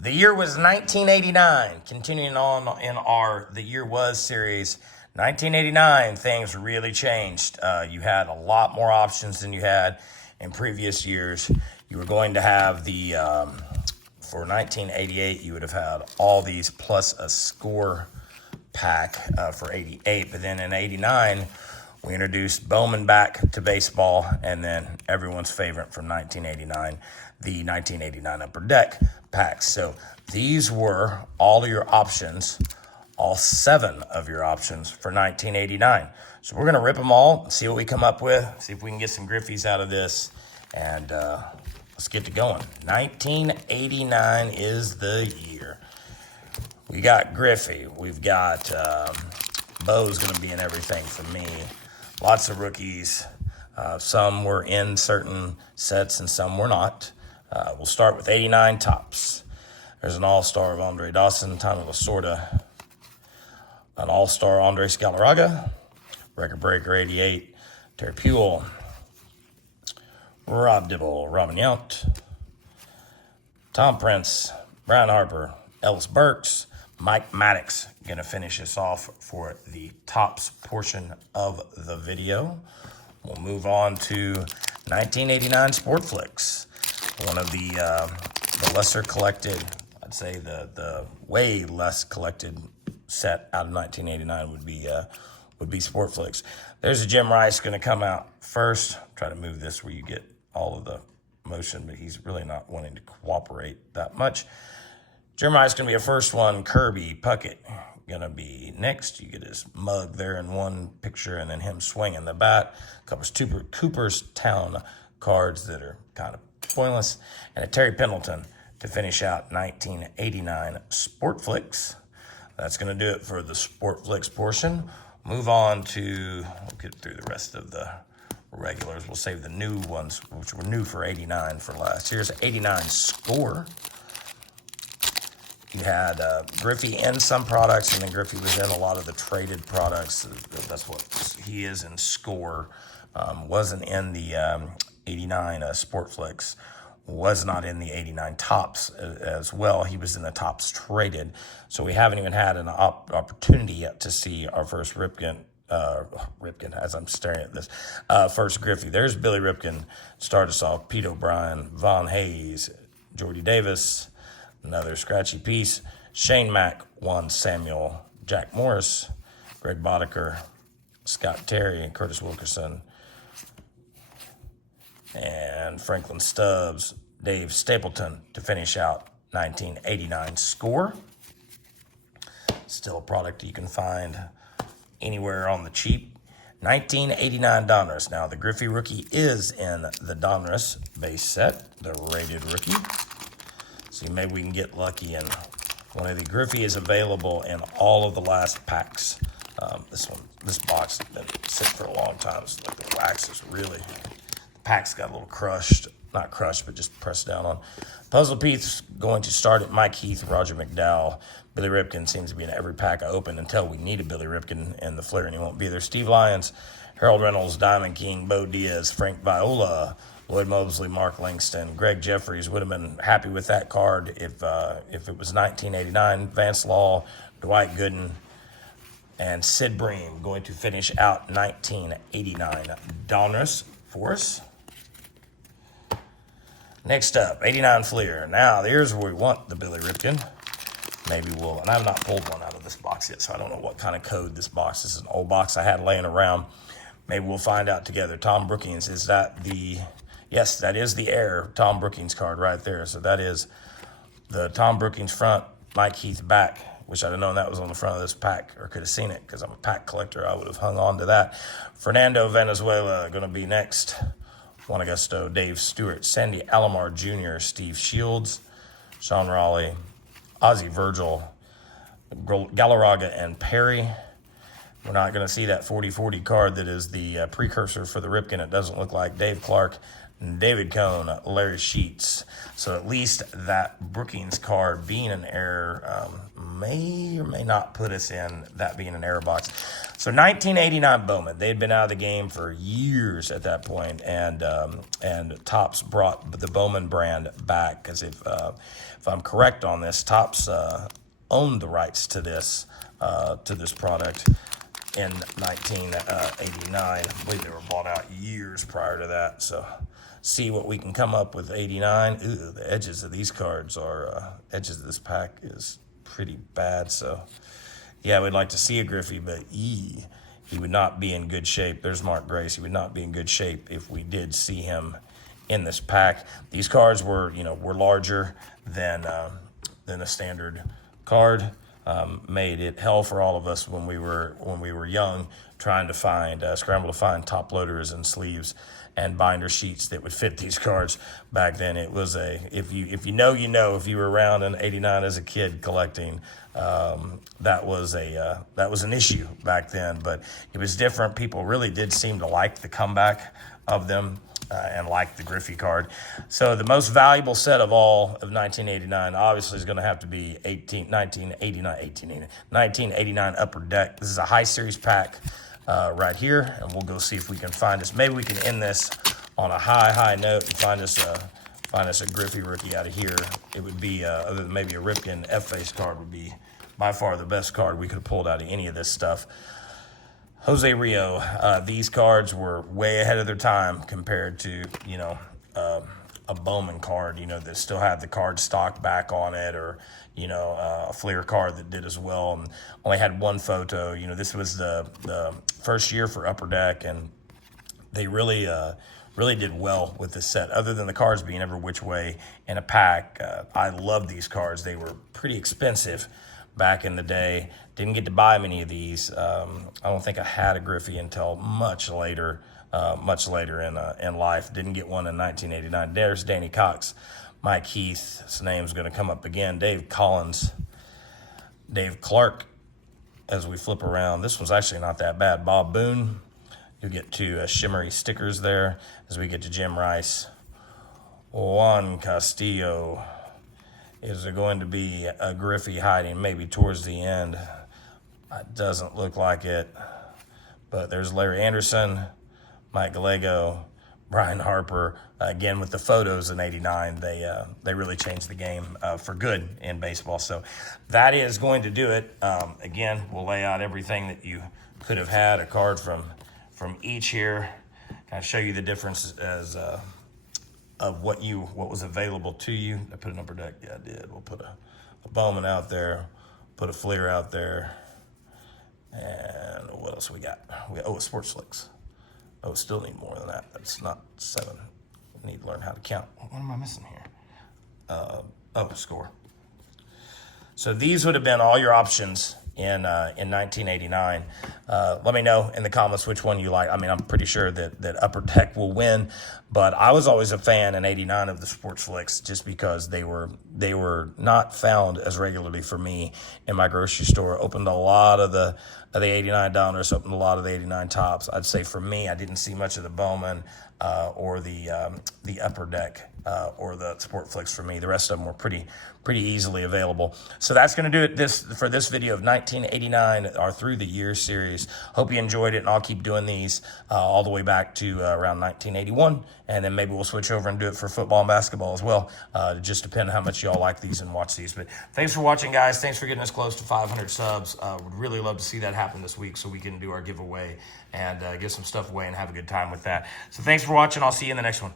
The year was 1989. Continuing on in our The Year Was series, 1989, things really changed. You had a lot more options than you had in previous years. You were going to have for 1988, you would have had all these plus a score pack for 88. But then in 89, we introduced Bowman back to baseball, and then everyone's favorite from 1989, the 1989 Upper Deck packs. So these were all of your options, all 7 of your options for 1989. So we're going to rip them all and see what we come up with, see if we can get some Griffies out of this, and let's get to going. 1989 is the year. We got Griffey. We've got Bo's going to be in everything for me. Lots of rookies. Some were in certain sets and some were not. We'll start with 89 Topps. There's an all-star of Andre Dawson, Tommy Lasorda, an all-star Andres Galarraga, record breaker 88, Terry Puel, Rob Dibble, Robin Yount, Tom Prince, Brian Harper, Ellis Burks, Mike Maddox going to finish us off for the Topps portion of the video. We'll move on to 1989 Sportflix, one of the lesser collected, I'd say the way less collected set out of 1989 would be Sportflix. There's a Jim Rice going to come out first. Try to move this where you get all of the motion, but he's really not wanting to cooperate that much. Jim Rice going to be a first one. Kirby Puckett going to be next. You get his mug there in one picture and then him swinging the bat. Covers Cooperstown cards that are kind of pointless. And a Terry Pendleton to finish out 1989 Sportflix. That's going to do it for the Sportflix portion. Move on to, we'll get through the rest of the regulars. We'll save the new ones, which were new for 89 for last. Here's 89 Score. You had Griffey in some products, and then Griffey was in a lot of the traded products. That's what he is in Score. Wasn't in the 89 Sportflix. Was not in the 89 Topps as well. He was in the Topps traded. So we haven't even had an opportunity yet to see our first Ripken, as I'm staring at this, first Griffey. There's Billy Ripken, start us off. Pete O'Brien, Von Hayes, Jordy Davis, another scratchy piece. Shane Mack, Juan Samuel, Jack Morris, Greg Boddicker, Scott Terry, Curtis Wilkerson, and Franklin Stubbs, Dave Stapleton to finish out 1989 Score. Still a product you can find anywhere on the cheap. 1989 Donruss. Now, the Griffey rookie is in the Donruss base set, the rated rookie. So maybe we can get lucky and one of the Griffey is available in all of the last packs. This box has been sitting for a long time. It's like the wax is really, the pack's got a little crushed. Not crushed, but just pressed down on. Puzzle piece going to start at Mike Heath, Roger McDowell. Billy Ripken seems to be in every pack I open until we need a Billy Ripken in the Flair, and he won't be there. Steve Lyons, Harold Reynolds, Diamond King, Bo Diaz, Frank Viola, Lloyd Mosley, Mark Langston, Greg Jeffries. Would have been happy with that card if it was 1989. Vance Law, Dwight Gooden, and Sid Bream going to finish out 1989 Donruss for us. Next up, 89 Fleer. Now, here's where we want the Billy Ripken. Maybe we'll, and I've not pulled one out of this box yet, so I don't know what kind of code this box is. This is an old box I had laying around. Maybe we'll find out together. Tom Brookings, is that the, yes, that is the Air Tom Brookings card right there. So that is the Tom Brookings front, Mike Heath back. Wish I'd have known that was on the front of this pack or could have seen it because I'm a pack collector. I would have hung on to that. Fernando Venezuela going to be next. Juan Augusto, Dave Stewart, Sandy Alomar Jr., Steve Shields, Sean Raleigh, Ozzie Virgil, Galarraga, and Perry. We're not going to see that 40-40 card that is the precursor for the Ripken. It doesn't look like Dave Clark, David Cohn, Larry Sheets. So at least that Brookings card being an error may or may not put us in that being an error box. So 1989 Bowman, they had been out of the game for years at that point, and Topps brought the Bowman brand back, because if I'm correct on this, Topps owned the rights to this product in 1989. I believe they were bought out years prior to that. So see what we can come up with. 89. Ooh, the edges of these cards are edges of this pack is pretty bad. So yeah, we'd like to see a Griffey, but he would not be in good shape. There's Mark Grace. He would not be in good shape if we did see him in this pack. These cards were larger than a standard card. Made it hell for all of us when we were young, trying to scramble to find top loaders and sleeves and binder sheets that would fit these cards. Back then, it was if you were around in '89 as a kid collecting, that was an issue back then. But it was different. People really did seem to like the comeback of them. And like the Griffey card. So the most valuable set of all of 1989 obviously is going to have to be 1989 Upper Deck. This is a high series pack right here, and we'll go see if we can find this. Maybe we can end this on a high note and find us a Griffey rookie out of here. It would be, other than maybe a Ripken F-Face card, would be by far the best card we could have pulled out of any of this stuff. Jose Rio, these cards were way ahead of their time compared to, a Bowman card, that still had the card stock back on it, or, a Fleer card that did as well and only had one photo. This was the first year for Upper Deck, and they really did well with this set, other than the cards being every which way in a pack. I love these cards. They were pretty expensive back in the day. Didn't get to buy many of these. I don't think I had a Griffey until much later in life. Didn't get one in 1989. There's Danny Cox. Mike Heath, his name's going to come up again. Dave Collins. Dave Clark, as we flip around. This one's actually not that bad. Bob Boone. You'll get two shimmery stickers there as we get to Jim Rice. Juan Castillo. Is there going to be a Griffey hiding maybe towards the end? It doesn't look like it. But there's Larry Anderson, Mike Gallego, Brian Harper. Again, with the photos in '89, they really changed the game for good in baseball. So that is going to do it. Again, we'll lay out everything that you could have had, a card from each here. Kind of show you the difference of what was available to you. I put an Upper Deck. Yeah, I did. We'll put a Bowman out there, put a Fleer out there, and what else we got? A Sports Flicks. Oh, still need more than that. That's not 7. We need to learn how to count. What am I missing here? Score. So these would have been all your options in 1989. Let me know in the comments which one you like. I mean, I'm pretty sure that Upper Deck will win, but I was always a fan in '89 of the Sports Flicks, just because they were not found as regularly for me in my grocery store. Opened a lot of the '89 Donruss, opened a lot of the '89 Topps. I'd say for me, I didn't see much of the Bowman or the Upper Deck or the Sport Flicks for me. The rest of them were pretty easily available. So that's going to do it for this video of 1989, our Through the Years series. Hope you enjoyed it, and I'll keep doing these all the way back to around 1981, and then maybe we'll switch over and do it for football and basketball as well. Just depending on how much y'all like these and watch these. But thanks for watching, guys. Thanks for getting us close to 500 subs. Would really love to see that happen this week so we can do our giveaway and give some stuff away and have a good time with that. So thanks for watching. I'll see you in the next one.